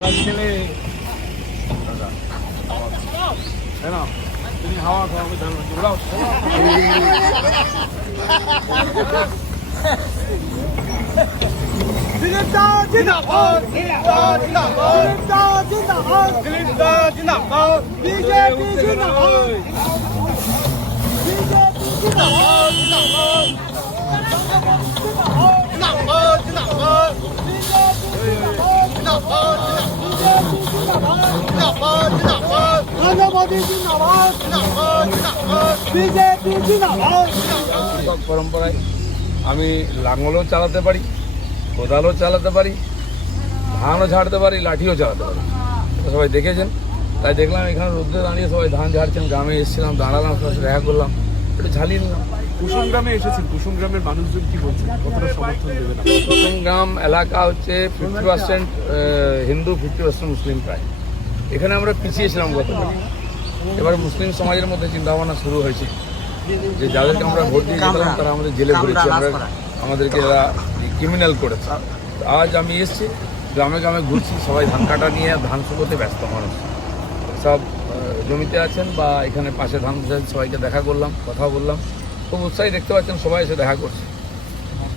है ना हवा পরম্পরায় আমি লাঙলও চালাতে পারি, কোদালও চালাতে পারি, ধানও ঝাড়তে পারি, লাঠিও চালাতে পারি। সবাই দেখেছেন, তাই দেখলাম এখানে রোদ্রে দাঁড়িয়ে সবাই ধান ঝাড়ছেন। গ্রামে এসেছিলাম, দাঁড়ালাম, সবার সাথে দেখা করলাম, একটু ঝালিয়ে নিলাম। কুসুম গ্রামে এসেছেন, কুসুম গ্রামের মানুষজন কি বলছেন, কতটা সমর্থন দেবেন? কুসুম গ্রাম এলাকা হচ্ছে 50% হিন্দু, 50% মুসলিম প্রায়। এখানে আমরা পিছিয়েছিলাম গতবার। এবার মুসলিম সমাজের মধ্যে চিন্তাভাবনা শুরু হয়েছে যে যাদেরকে আমরা ভোট দিয়ে গেছিলাম তারা আমাদের জেলে ভরেছে, আমাদেরকে এরা ক্রিমিনাল করেছে। আজ আমি এসেছি, গ্রামে গ্রামে ঘুরছি, সবাই ধান কাটা নিয়ে ধান শুকোতে ব্যস্ত মানুষ। সব জমিতে আছেন বা এখানে পাশে ধান বসে সবাইকে দেখা করলাম, কথা বললাম, খুব উৎসাহী দেখতে পাচ্ছেন, সবাই এসে দেখা করছে।